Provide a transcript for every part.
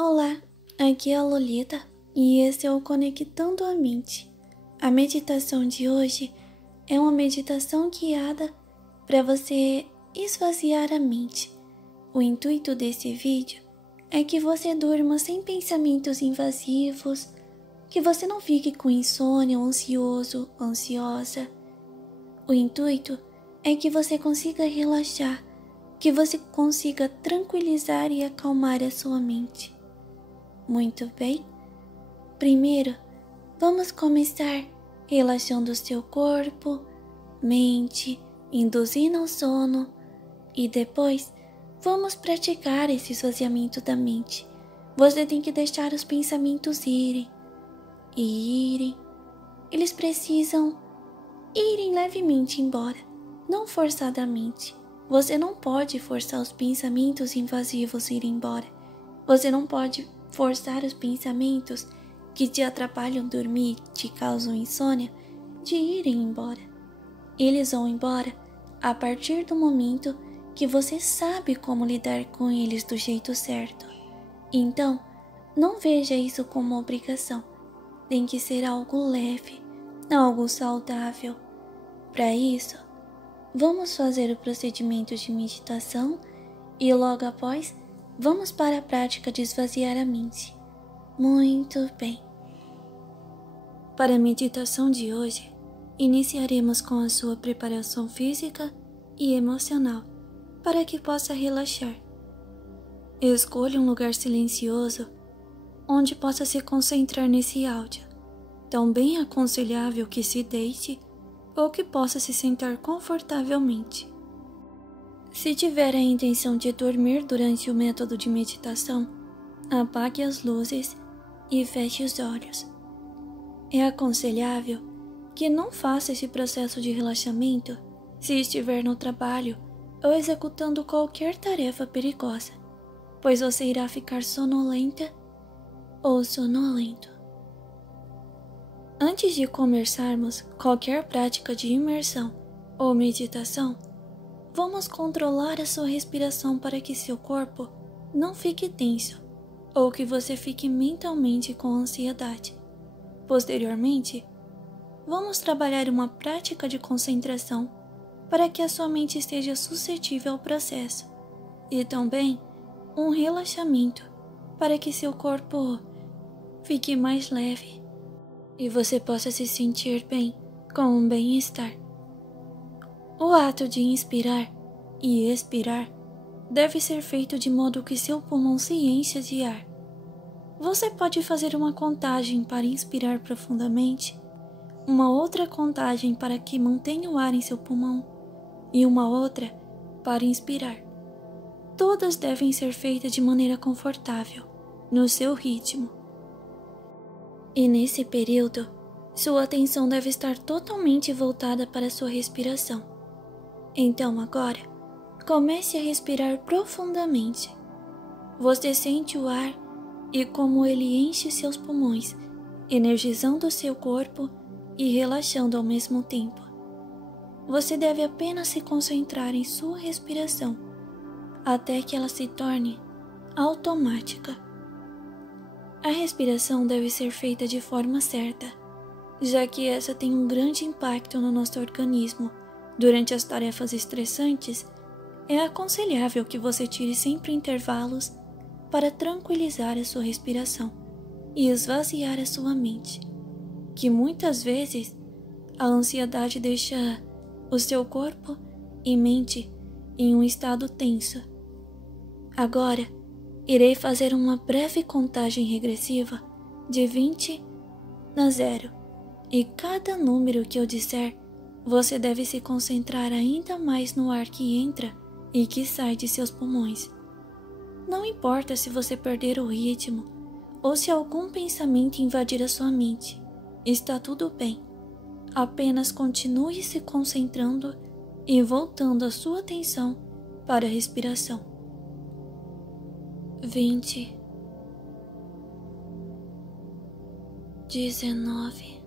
Olá, aqui é a Lolita e esse é o Conectando a Mente. A meditação de hoje é uma meditação guiada para você esvaziar a mente. O intuito desse vídeo é que você durma sem pensamentos invasivos, que você não fique com insônia, ansioso, ansiosa. O intuito é que você consiga relaxar, que você consiga tranquilizar e acalmar a sua mente. Muito bem? Primeiro, vamos começar relaxando o seu corpo, mente, induzindo ao sono e depois vamos praticar esse esvaziamento da mente. Você tem que deixar os pensamentos irem e irem. Eles precisam irem levemente embora, não forçadamente. Você não pode forçar os pensamentos invasivos a irem embora. Você não pode forçar os pensamentos que te atrapalham dormir, te causam insônia, de irem embora. Eles vão embora a partir do momento que você sabe como lidar com eles do jeito certo. Então, não veja isso como uma obrigação. Tem que ser algo leve, algo saudável. Para isso, vamos fazer o procedimento de meditação e logo após, vamos para a prática de esvaziar a mente. Muito bem. Para a meditação de hoje, iniciaremos com a sua preparação física e emocional, para que possa relaxar. Escolha um lugar silencioso, onde possa se concentrar nesse áudio. Também é aconselhável que se deite ou que possa se sentar confortavelmente. Se tiver a intenção de dormir durante o método de meditação, apague as luzes e feche os olhos. É aconselhável que não faça esse processo de relaxamento se estiver no trabalho ou executando qualquer tarefa perigosa, pois você irá ficar sonolenta ou sonolento. Antes de começarmos qualquer prática de imersão ou meditação, vamos controlar a sua respiração para que seu corpo não fique tenso ou que você fique mentalmente com ansiedade. Posteriormente, vamos trabalhar uma prática de concentração para que a sua mente esteja suscetível ao processo e também um relaxamento para que seu corpo fique mais leve e você possa se sentir bem com um bem-estar. O ato de inspirar e expirar deve ser feito de modo que seu pulmão se encha de ar. Você pode fazer uma contagem para inspirar profundamente, uma outra contagem para que mantenha o ar em seu pulmão e uma outra para inspirar. Todas devem ser feitas de maneira confortável, no seu ritmo. E nesse período, sua atenção deve estar totalmente voltada para a sua respiração. Então agora, comece a respirar profundamente. Você sente o ar e como ele enche seus pulmões, energizando seu corpo e relaxando ao mesmo tempo. Você deve apenas se concentrar em sua respiração, até que ela se torne automática. A respiração deve ser feita de forma certa, já que essa tem um grande impacto no nosso organismo. Durante as tarefas estressantes, é aconselhável que você tire sempre intervalos para tranquilizar a sua respiração e esvaziar a sua mente, que muitas vezes a ansiedade deixa o seu corpo e mente em um estado tenso. Agora, irei fazer uma breve contagem regressiva de 20 a 0 e cada número que eu disser, você deve se concentrar ainda mais no ar que entra e que sai de seus pulmões. Não importa se você perder o ritmo ou se algum pensamento invadir a sua mente, está tudo bem. Apenas continue se concentrando e voltando a sua atenção para a respiração. 20, 19,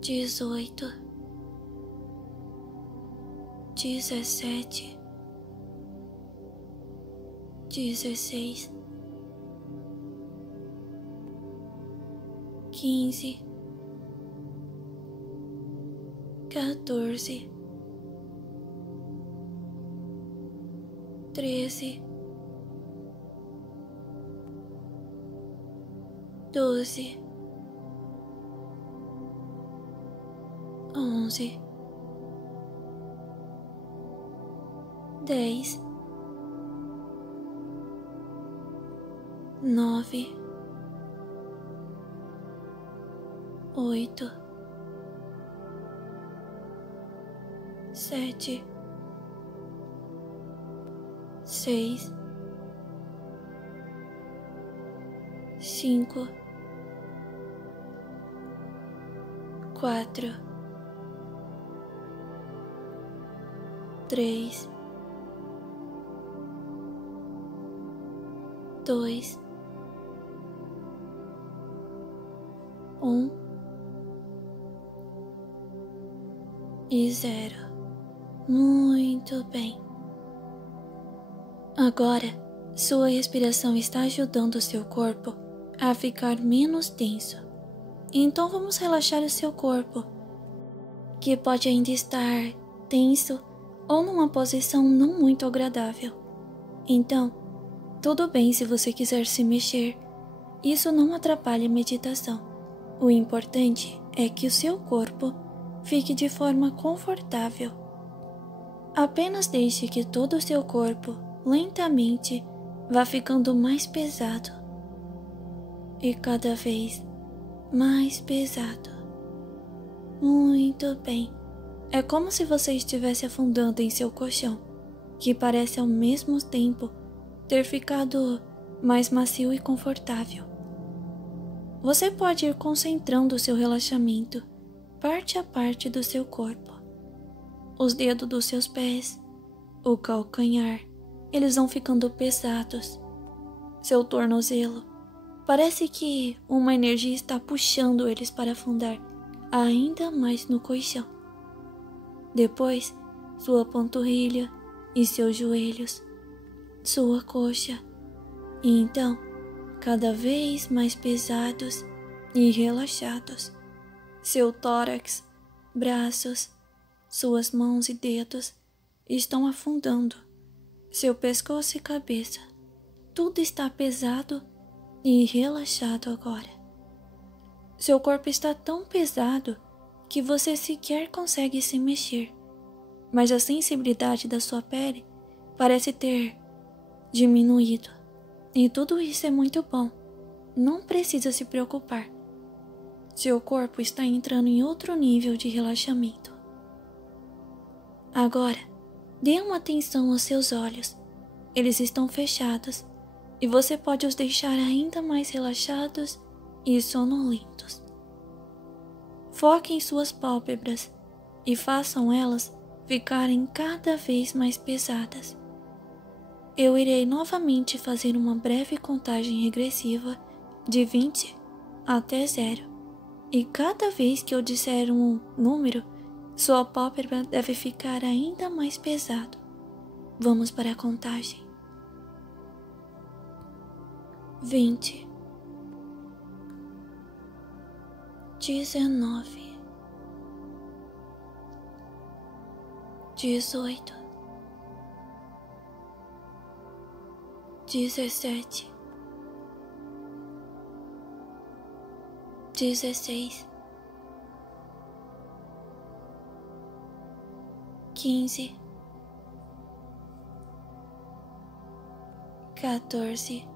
18, 17, 16, 15, 14, 13, 12, 11, 10, 9, 8, 7, 6, 5, 4, 3, 2, 1 e 0. Muito bem. Agora, sua respiração está ajudando o seu corpo a ficar menos tenso. Então vamos relaxar o seu corpo, que pode ainda estar tenso ou numa posição não muito agradável. Então, tudo bem se você quiser se mexer. Isso não atrapalha a meditação. O importante é que o seu corpo fique de forma confortável. Apenas deixe que todo o seu corpo lentamente vá ficando mais pesado e cada vez mais pesado. Muito bem. É como se você estivesse afundando em seu colchão, que parece ao mesmo tempo ter ficado mais macio e confortável. Você pode ir concentrando o seu relaxamento parte a parte do seu corpo. Os dedos dos seus pés, o calcanhar, eles vão ficando pesados. Seu tornozelo, parece que uma energia está puxando eles para afundar ainda mais no colchão. Depois, sua panturrilha e seus joelhos, sua coxa, e então, cada vez mais pesados e relaxados. Seu tórax, braços, suas mãos e dedos estão afundando. Seu pescoço e cabeça, tudo está pesado e relaxado agora. Seu corpo está tão pesado que você sequer consegue se mexer, mas a sensibilidade da sua pele parece ter diminuído. E tudo isso é muito bom. Não precisa se preocupar. Seu corpo está entrando em outro nível de relaxamento. Agora, dê uma atenção aos seus olhos. Eles estão fechados e você pode os deixar ainda mais relaxados e sonolentos. Foque em suas pálpebras e façam elas ficarem cada vez mais pesadas. Eu irei novamente fazer uma breve contagem regressiva de 20 até 0. E cada vez que eu disser um número, sua pálpebra deve ficar ainda mais pesado. Vamos para a contagem. 20, 19, 18, 17, 16, 15, 14,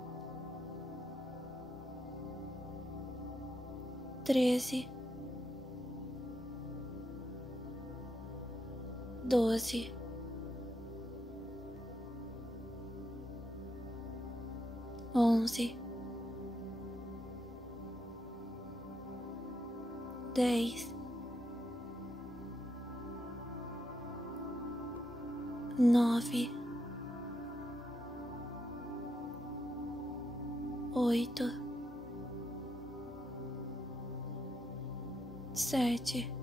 13, 12, 11, 10, 9, 8, 7,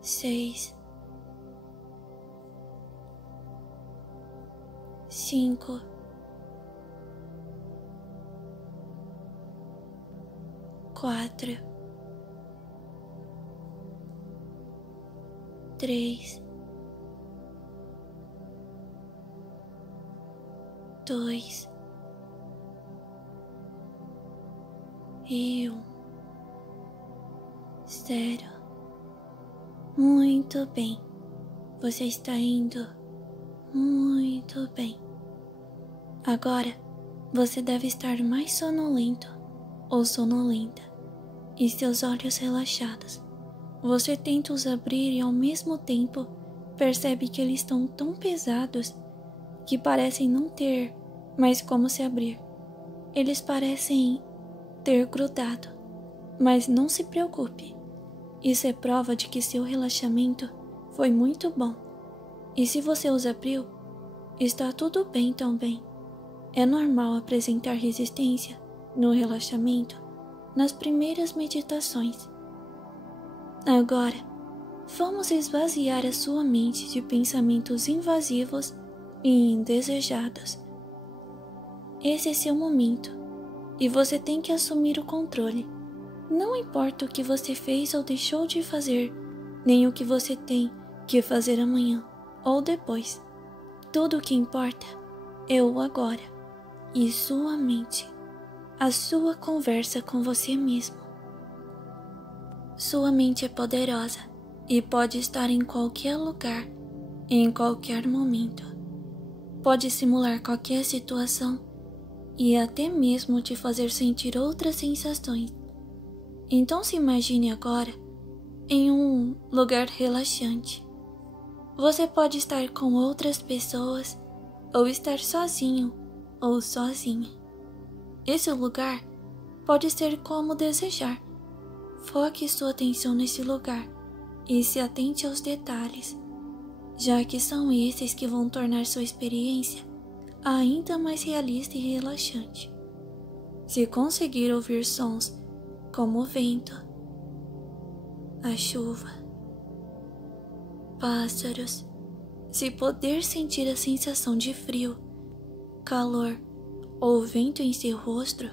6, 5, 4, 3, 2 e 1. 0. Muito bem. Você está indo muito bem. Agora, você deve estar mais sonolento ou sonolenta e seus olhos relaxados. Você tenta os abrir e ao mesmo tempo percebe que eles estão tão pesados que parecem não ter mais como se abrir. Eles parecem ter grudado, mas não se preocupe. Isso é prova de que seu relaxamento foi muito bom. E se você os abriu, está tudo bem também. É normal apresentar resistência no relaxamento nas primeiras meditações. Agora, vamos esvaziar a sua mente de pensamentos invasivos e indesejados. Esse é seu momento e você tem que assumir o controle. Não importa o que você fez ou deixou de fazer, nem o que você tem que fazer amanhã ou depois. Tudo o que importa é o agora e sua mente, a sua conversa com você mesmo. Sua mente é poderosa e pode estar em qualquer lugar, em qualquer momento. Pode simular qualquer situação e até mesmo te fazer sentir outras sensações. Então se imagine agora em um lugar relaxante. Você pode estar com outras pessoas ou estar sozinho ou sozinha. Esse lugar pode ser como desejar. Foque sua atenção nesse lugar e se atente aos detalhes, já que são esses que vão tornar sua experiência ainda mais realista e relaxante. Se conseguir ouvir sons como o vento, a chuva, pássaros, se poder sentir a sensação de frio, calor ou vento em seu rosto,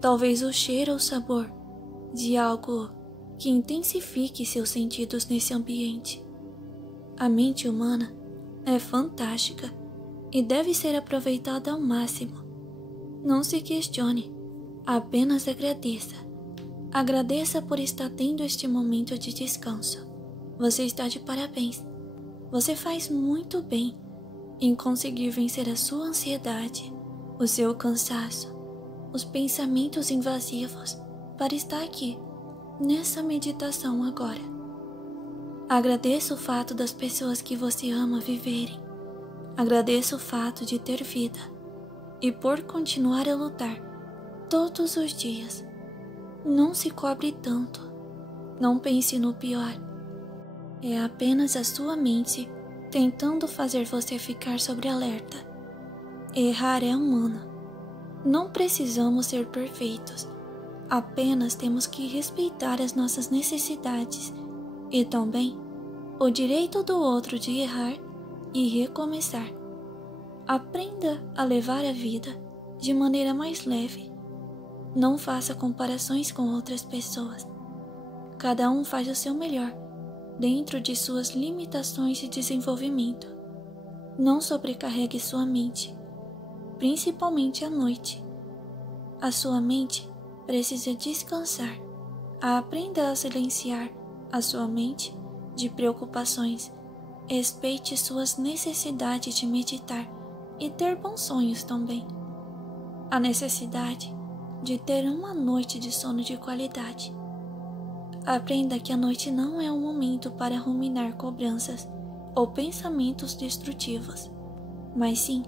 talvez o cheiro ou sabor de algo que intensifique seus sentidos nesse ambiente. A mente humana é fantástica e deve ser aproveitada ao máximo. Não se questione, apenas agradeça. Agradeça por estar tendo este momento de descanso. Você está de parabéns. Você faz muito bem em conseguir vencer a sua ansiedade, o seu cansaço, os pensamentos invasivos para estar aqui, nessa meditação agora. Agradeça o fato das pessoas que você ama viverem. Agradeça o fato de ter vida e por continuar a lutar todos os dias. Não se cobre tanto. Não pense no pior. É apenas a sua mente tentando fazer você ficar sobre alerta. Errar é humano. Não precisamos ser perfeitos. Apenas temos que respeitar as nossas necessidades e também o direito do outro de errar e recomeçar. Aprenda a levar a vida de maneira mais leve. Não faça comparações com outras pessoas. Cada um faz o seu melhor dentro de suas limitações de desenvolvimento. Não sobrecarregue sua mente, principalmente à noite. A sua mente precisa descansar. Aprenda a silenciar a sua mente de preocupações. Respeite suas necessidades de meditar e ter bons sonhos também. A necessidade de ter uma noite de sono de qualidade. Aprenda que a noite não é um momento para ruminar cobranças ou pensamentos destrutivos, mas sim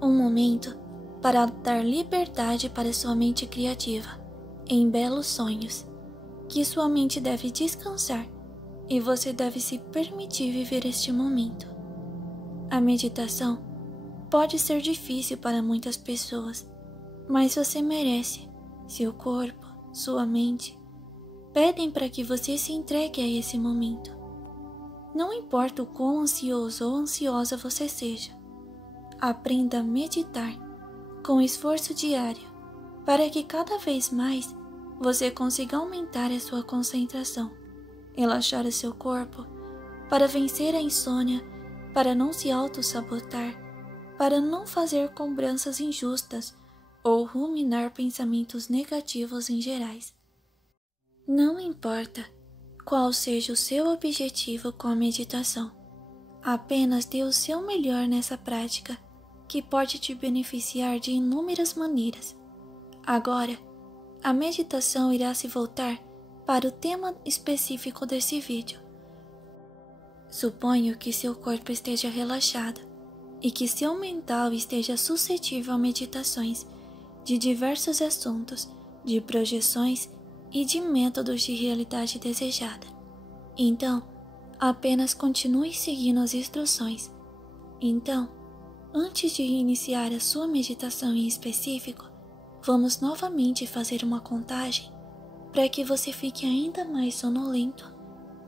um momento para dar liberdade para sua mente criativa em belos sonhos, que sua mente deve descansar e você deve se permitir viver este momento. A meditação pode ser difícil para muitas pessoas, mas você merece. Seu corpo, sua mente pedem para que você se entregue a esse momento. Não importa o quão ansioso ou ansiosa você seja, aprenda a meditar com esforço diário para que cada vez mais você consiga aumentar a sua concentração, relaxar o seu corpo, para vencer a insônia, para não se auto-sabotar, para não fazer cobranças injustas ou ruminar pensamentos negativos em gerais. Não importa qual seja o seu objetivo com a meditação, apenas dê o seu melhor nessa prática, que pode te beneficiar de inúmeras maneiras. Agora, a meditação irá se voltar para o tema específico desse vídeo. Suponho que seu corpo esteja relaxado e que seu mental esteja suscetível a meditações de diversos assuntos, de projeções e de métodos de realidade desejada. Então, apenas continue seguindo as instruções. Então, antes de iniciar a sua meditação em específico, vamos novamente fazer uma contagem para que você fique ainda mais sonolento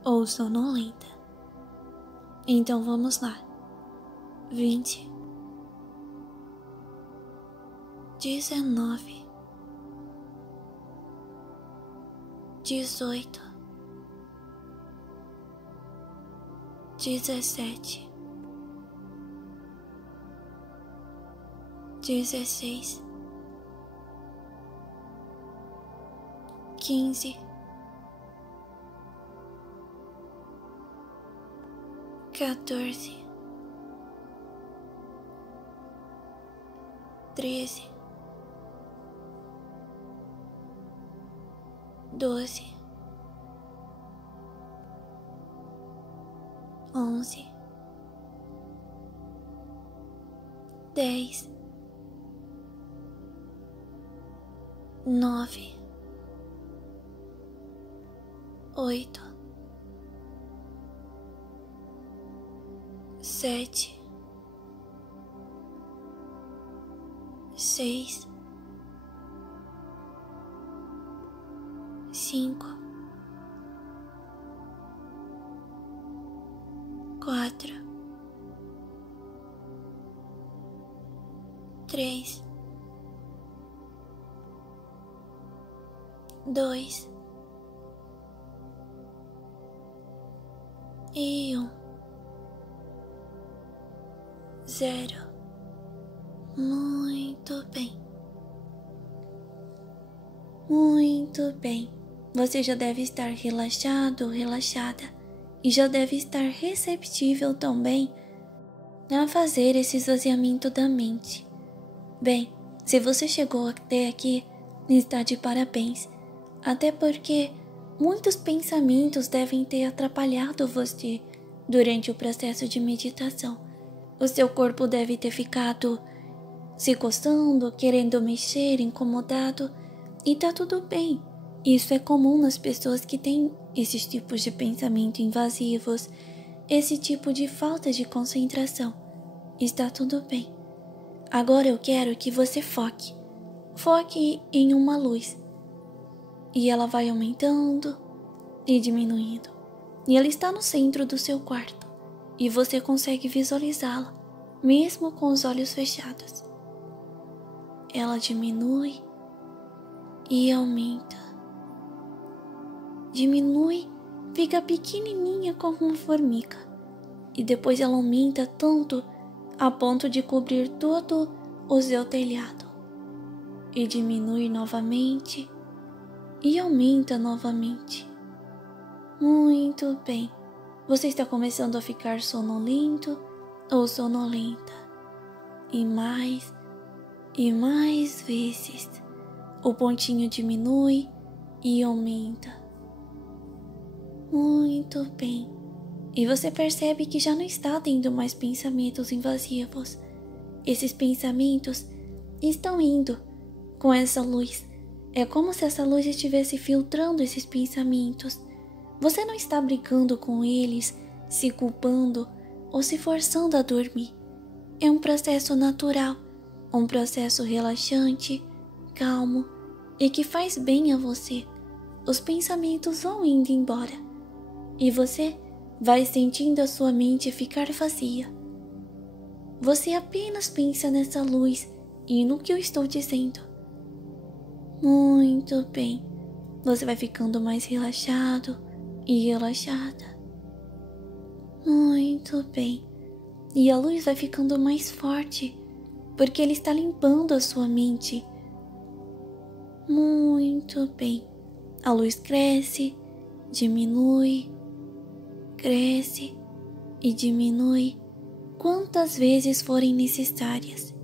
ou sonolenta. Então vamos lá. 20, 19, 18, 17, 16, 15, 14, 13, 12, 11, 10, 9, 8, 7, 6, 5, 4, 3, 2 e 1. 0. Muito bem. Muito bem. Você já deve estar relaxado ou relaxada e já deve estar receptível também a fazer esse esvaziamento da mente. Bem, se você chegou até aqui, está de parabéns, até porque muitos pensamentos devem ter atrapalhado você durante o processo de meditação. O seu corpo deve ter ficado se coçando, querendo mexer, incomodado, e tá tudo bem. Isso é comum nas pessoas que têm esses tipos de pensamento invasivos, esse tipo de falta de concentração. Está tudo bem. Agora eu quero que você foque. Foque em uma luz. E ela vai aumentando e diminuindo. E ela está no centro do seu quarto. E você consegue visualizá-la, mesmo com os olhos fechados. Ela diminui e aumenta. Diminui, fica pequenininha como uma formiga. E depois ela aumenta tanto a ponto de cobrir todo o seu telhado. E diminui novamente e aumenta novamente. Muito bem. Você está começando a ficar sonolento ou sonolenta. E mais vezes. O pontinho diminui e aumenta. Muito bem. E você percebe que já não está tendo mais pensamentos invasivos. Esses pensamentos estão indo com essa luz. É como se essa luz estivesse filtrando esses pensamentos. Você não está brigando com eles, se culpando ou se forçando a dormir. É um processo natural, um processo relaxante, calmo e que faz bem a você. Os pensamentos vão indo embora e você vai sentindo a sua mente ficar vazia. Você apenas pensa nessa luz e no que eu estou dizendo. Muito bem. Você vai ficando mais relaxado e relaxada. Muito bem. E a luz vai ficando mais forte, porque ele está limpando a sua mente. Muito bem. A luz cresce, diminui, cresce e diminui quantas vezes forem necessárias.